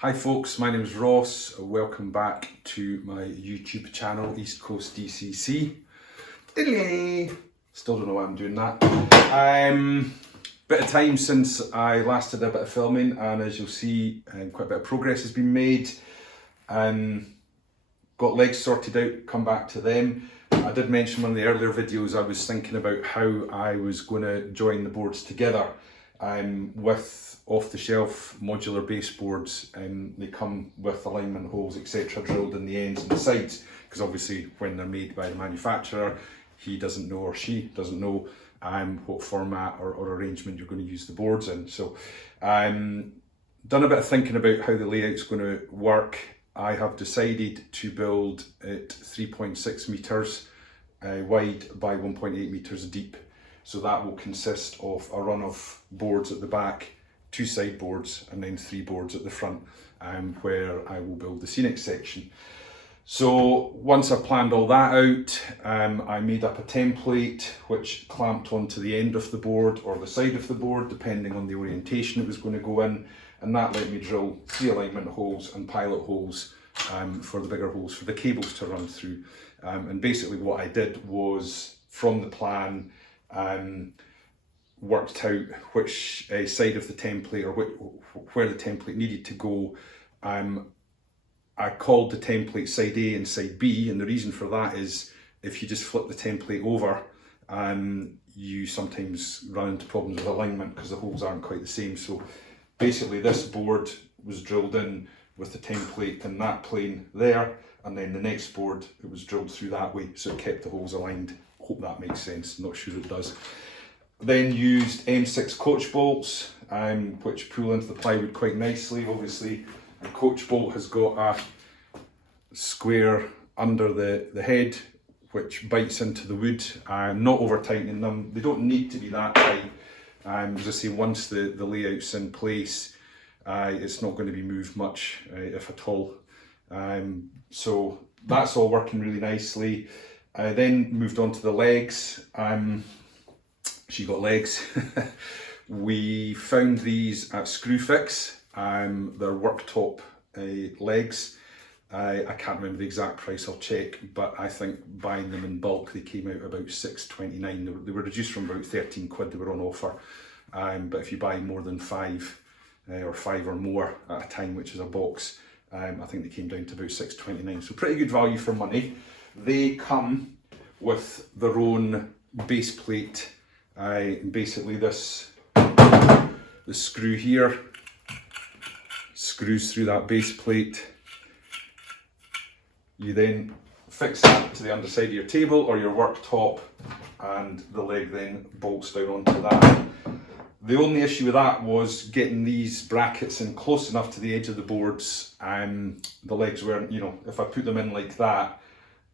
Hi folks, my name is Ross. Welcome back to my YouTube channel, East Coast DCC. Still don't know why I'm doing that. Bit of time since I last did a bit of filming, and as you'll see, quite a bit of progress has been made. Got legs sorted out, come back to them. I did mention in one of the earlier videos I was thinking about how I was going to join the boards together with off-the-shelf modular baseboards. They come with alignment holes, etc., drilled in the ends and the sides, because obviously when they're made by the manufacturer, he doesn't know or she doesn't know what format or arrangement you're going to use the boards in. So done a bit of thinking about how the layout's going to work. I have decided to build it 3.6 metres wide by 1.8 metres deep. So that will consist of a run of boards at the back, 2 side boards, and then 3 boards at the front, where I will build the scenic section. So once I planned all that out, I made up a template which clamped onto the end of the board or the side of the board, depending on the orientation it was going to go in, and that let me drill 3 alignment holes and pilot holes for the bigger holes for the cables to run through. And basically what I did was, from the plan, worked out which side of the template, or where the template needed to go. I called the template side A and side B, and the reason for that is if you just flip the template over, you sometimes run into problems with alignment because the holes aren't quite the same. So basically this board was drilled in with the template in that plane there, and then the next board, it was drilled through that way, so it kept the holes aligned. Hope that makes sense, not sure it does. Then used M6 coach bolts, which pull into the plywood quite nicely. Obviously, the coach bolt has got a square under the head, which bites into the wood. I'm not over tightening them. They don't need to be that tight. As I say, once the layout's in place, it's not going to be moved much, if at all. So that's all working really nicely. I then moved on to the legs. She got legs. We found these at Screwfix. They're worktop legs. I can't remember the exact price, I'll check, but I think buying them in bulk, they came out about £6.29. They were reduced from about 13 quid, they were on offer. But if you buy more than 5 or 5 or more at a time, which is a box, I think they came down to about £6.29. So pretty good value for money. They come with their own base plate. Basically the screw here screws through that base plate. You then fix that to the underside of your table or your worktop, and the leg then bolts down onto that. The only issue with that was getting these brackets in close enough to the edge of the boards. The legs weren't, if I put them in like that,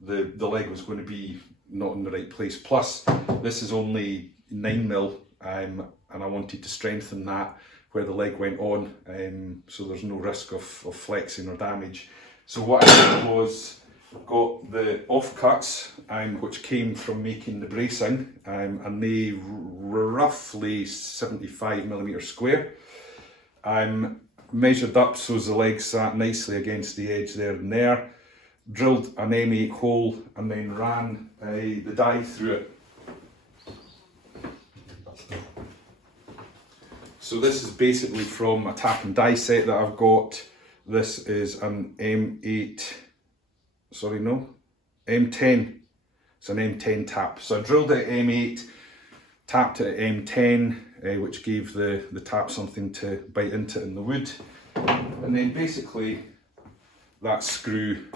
the leg was going to be not in the right place. Plus, this is only 9mm, and I wanted to strengthen that where the leg went on, so there's no risk of flexing or damage. So what I did was got the offcuts, which came from making the bracing, and they were roughly 75mm square. Measured up so the legs sat nicely against the edge there and there. Drilled an M8 hole and then ran the die through it. So this is basically from a tap and die set that I've got. This is an M10. It's an M10 tap. So I drilled it at M8, tapped it at M10, which gave the tap something to bite into in the wood. And then basically that screw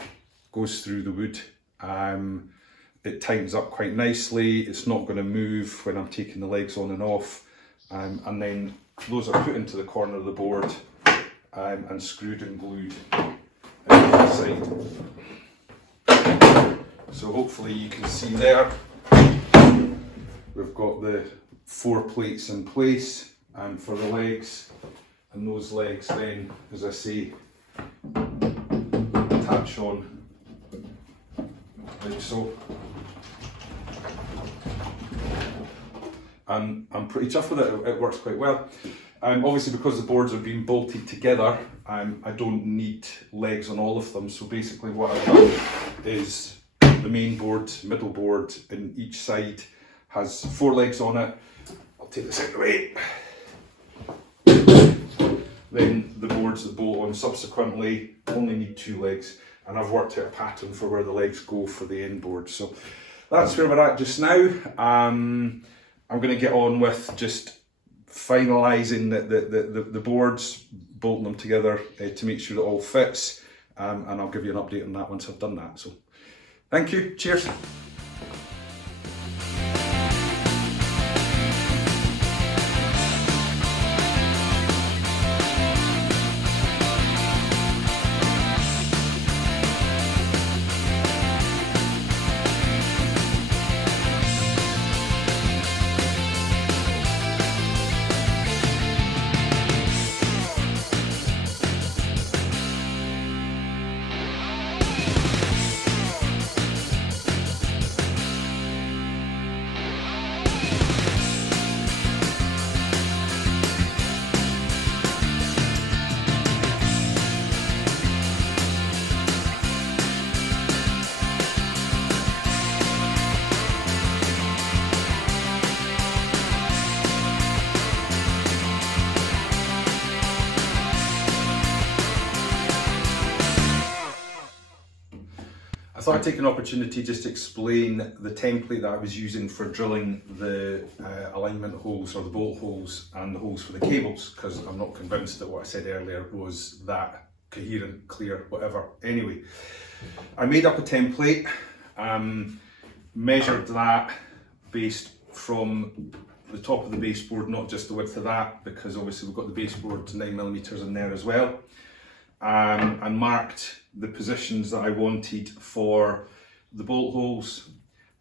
goes through the wood. It tightens up quite nicely. It's not going to move when I'm taking the legs on and off. And then those are put into the corner of the board and screwed and glued inside. So hopefully you can see there, we've got the 4 plates in place for the legs, and those legs then, as I say, attach on like so. And I'm pretty chuffed with it, it works quite well. Obviously, because the boards are being bolted together, I don't need legs on all of them. So basically what I've done is the main board, middle board, and each side has 4 legs on it. I'll take this out of the way. Then the boards that bolt on subsequently only need 2 legs, and I've worked out a pattern for where the legs go for the end board. So that's where we're at just now. I'm going to get on with just finalising the boards, bolting them together to make sure it all fits, and I'll give you an update on that once I've done that. So thank you, cheers. I thought I'd take an opportunity just to explain the template that I was using for drilling the alignment holes or the bolt holes and the holes for the cables, because I'm not convinced that what I said earlier was that coherent, clear, whatever. Anyway, I made up a template, measured that based from the top of the baseboard, not just the width of that, because obviously we've got the baseboard 9mm in there as well, and marked the positions that I wanted for the bolt holes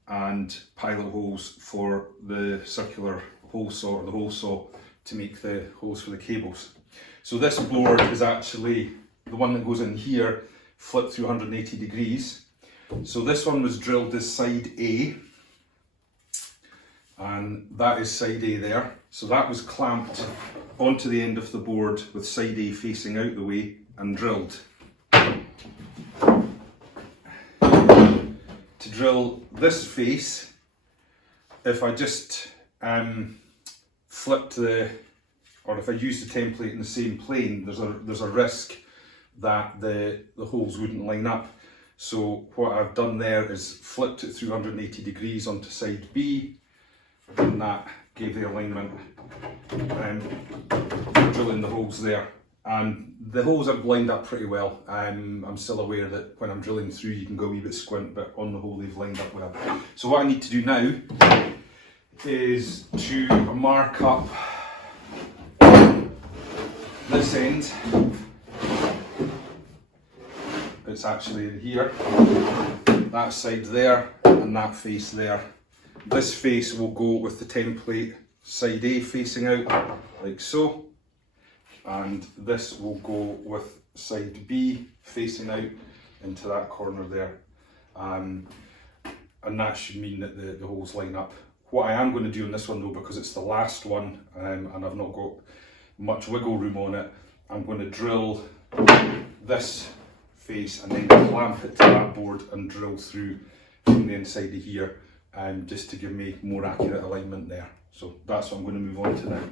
and pilot holes for the circular hole saw or the hole saw to make the holes for the cables. So this board is actually the one that goes in here, flipped through 180 degrees. So this one was drilled as side A, and that is side A there. So that was clamped onto the end of the board with side A facing out the way and drilled. To drill this face, if I just flipped or if I used the template in the same plane, there's a risk that the holes wouldn't line up. So what I've done there is flipped it through 180 degrees onto side B, and that gave the alignment, drilling the holes there. And the holes are lined up pretty well. I'm still aware that when I'm drilling through you can go a wee bit squint, but on the whole they've lined up well. So what I need to do now is to mark up this end. It's actually in here, that side there and that face there. This face will go with the template side A facing out, like so. And this will go with side B facing out into that corner there. And that should mean that the holes line up. What I am going to do on this one though, because it's the last one and I've not got much wiggle room on it, I'm going to drill this face and then clamp it to that board and drill through from the inside of here, just to give me more accurate alignment there. So that's what I'm going to move on to now.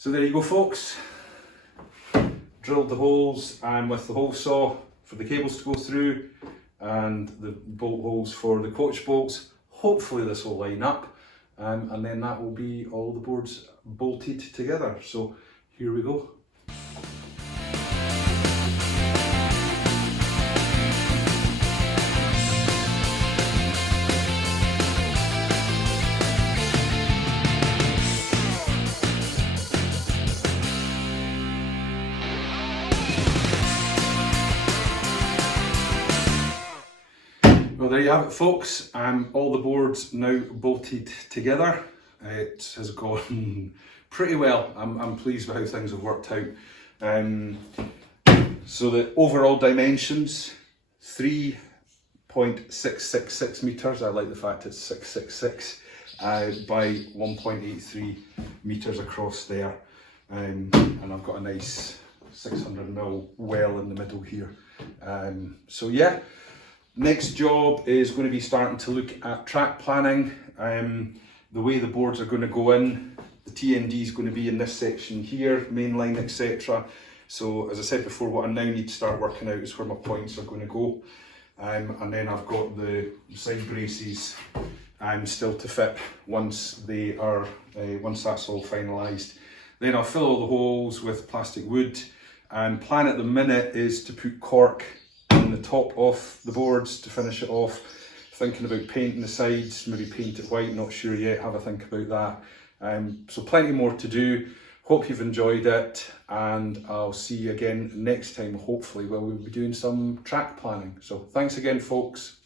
So there you go folks, drilled the holes with the hole saw for the cables to go through and the bolt holes for the coach bolts. Hopefully this will line up and then that will be all the boards bolted together. So here we go. Well, there you have it, folks. All the boards now bolted together. It has gone pretty well. I'm pleased with how things have worked out. So the overall dimensions, 3.666 metres. I like the fact it's 666 by 1.83 metres across there. And I've got a nice 600mm well in the middle here. So yeah, next job is going to be starting to look at track planning. The way the boards are going to go in, the TND is going to be in this section here, main line, etc. So as I said before, what I now need to start working out is where my points are going to go. And then I've got the side braces still to fit once they are, once that's all finalised. Then I'll fill all the holes with plastic wood. And plan at the minute is to put cork in the top of the boards to finish it off. Thinking about painting the sides, maybe paint it white, not sure yet, have a think about that. So plenty more to do. Hope you've enjoyed it, and I'll see you again next time, hopefully, where we'll be doing some track planning. So thanks again, folks.